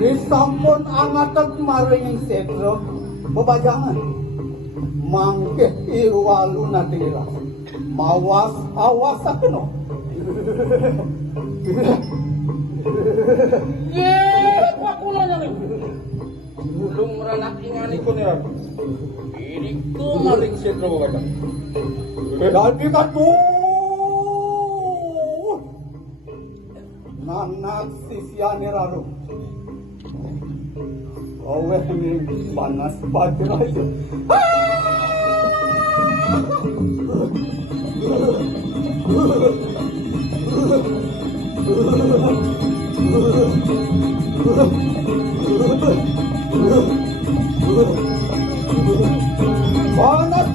Risampun angatek maring sedro bebajangan mangke irwalu natira mawas awas sakeno ye pakula nang belum meranak ingani kuner ini ku maring sedro bebajangan dadi katuh nanak sisiane raro aweh ni panas batin aja. Panas